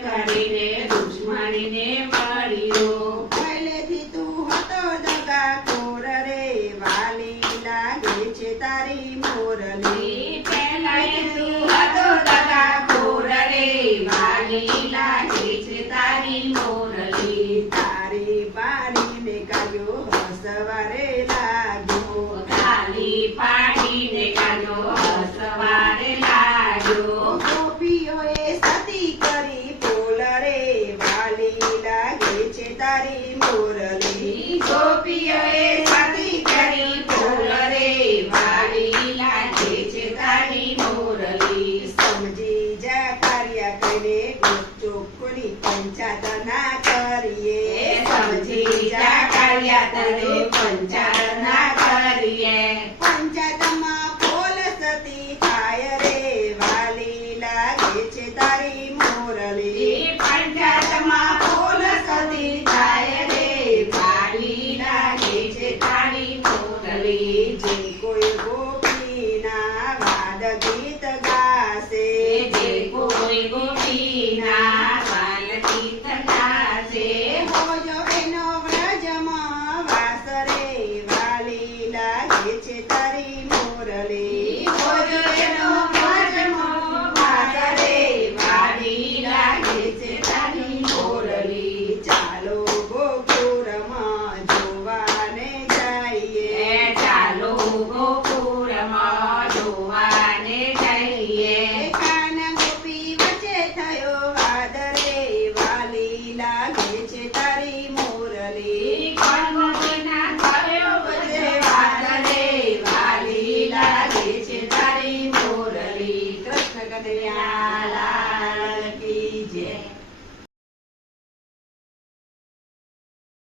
કરીને દુશ્મનીને સમજી જા કાર્ય કરે ચોકોની પંચાતના કરીએ સમજી જા કાર્ય કરે যে করব